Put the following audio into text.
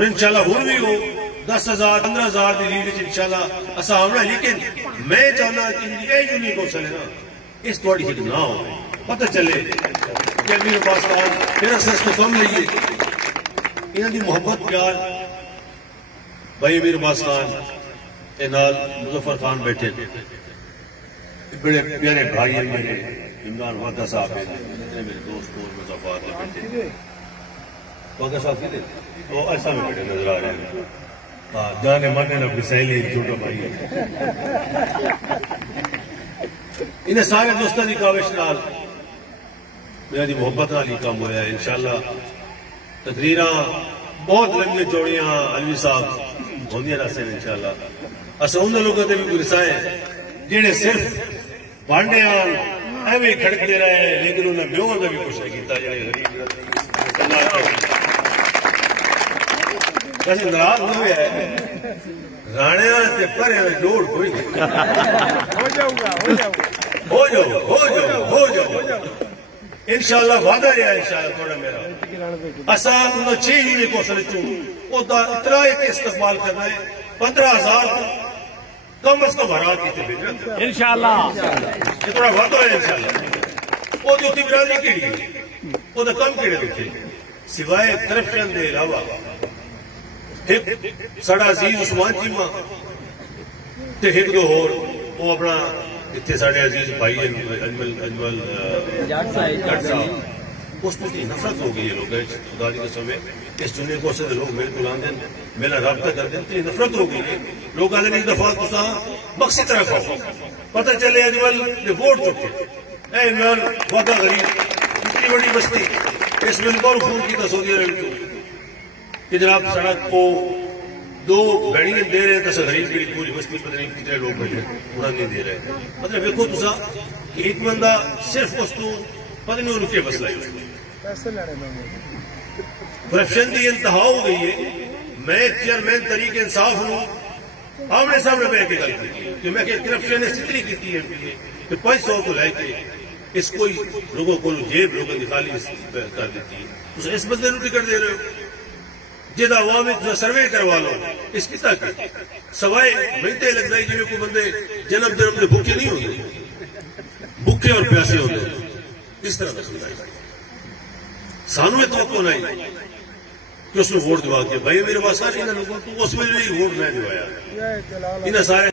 اور انشاءاللہ ہوں بھی ہو 10,000 15,000 دی لیڈ انشاءاللہ اسا آمنا، لیکن میں چاہنا کہ یہ یونیک ہو سکے نا اس تھوڑی سی نہ ہو، پتہ چلے کہ میرے پاس میرا سرس تو کم لئیے انہاں دی محبت پیار بھائی میرے پاس خان نال مظفر خان بیٹھے بڑے پیارے بھائی ہیں میرے عمران واقع صاحب ہیں میرے دوست اور مضافات ہیں بیٹھے واقع صاحب کی دے وہ ایسا میں بیٹھے نظر آ رہے ہیں جانے مانے نہ اپنی سہیلی چھوٹا بھائی ہے انہیں سارے دوستوں کی کاوش نال میرا دی محبت نال ہی کام ہوا ہے انشاءاللہ تقریراں بہت لمبی چوڑیاں علوی صاحب ہوندیاں راستے ہیں انشاءاللہ اسا انہاں لوگوں تے بھی گزارش ہے جڑے صرف بانڈے ایویں کھڑکتے رہے لیکن انہیں میوہ کا بھی کچھ نہیں کیتا جڑے غریب کسی ناراض ہوئے ہے رانے تے پرے ڈوڑ کوئی نہیں ہو جاؤ انشاءاللہ وعدہ رہا انشاءاللہ تھوڑا میرا اسا انہوں 6 مہینے کو سلچوں وہ اتنا ایک استقبال کرنا ہے 15,000 کم از کم حرات کیتے بھیجنا انشاءاللہ یہ تھوڑا وعدہ ہے انشاءاللہ وہ جو تھی برادری کیڑی ہے وہ تو کم کیڑے ہوتے سوائے کرپشن دے علاوہ ساڑا عزیز عثمان جیما تے ایک دو اور وہ اپنا اتنے ساڑے عزیز بھائی اجمل جٹ صاحب اس میں کی نفرت ہو گئی ہے لوگ خدا دی قسم ہے اس چنے کو سے لوگ میرے کو لان دیں میرا رابطہ کر دیں تو نفرت ہو گئی ہے لوگ آدھے ایک دفعہ تسا مقصد طرح کھاؤ پتہ چلے اجمل نے ووٹ چکے اے عمران واقع غریب اتنی بڑی بستی اس میں بہت خون کی سعودی عرب کہ جناب سڑک کو 2 گاڑیاں دے رہے ہیں تو غریب کی پوری بستی پتہ نہیں کتنے لوگ بیٹھے پورا نہیں دے رہے مطلب دیکھو تسا کہ ایک بندہ صرف اس کو پتہ نہیں روپے بس لائی کرپشن کی انتہا ہو گئی ہے میں چیئرمین طریق انصاف ہوں آمنے سامنے بیٹھ کے گل کی کہ میں کہ کرپشن نے اتنی کی ہے کہ 500 کو لے کے اس کوئی لوگوں کو جیب لوگوں کی خالی کر دیتی ہے اس بندے کو ٹکٹ دے رہے ہو جدا عوامی سروے کروا لو اس کی تاکہ سوائے مہینے لگتا ہے جی کوئی بندے جنم درم میں بھوکے نہیں ہوتے بھوکے اور پیاسے ہوتے اس طرح کا سمجھائی سانو میں توقع نہیں کہ اس میں ووٹ دوا کے بھائی میرے پاس سارے انہوں نے اس میں ووٹ نہیں دوایا انہیں سارے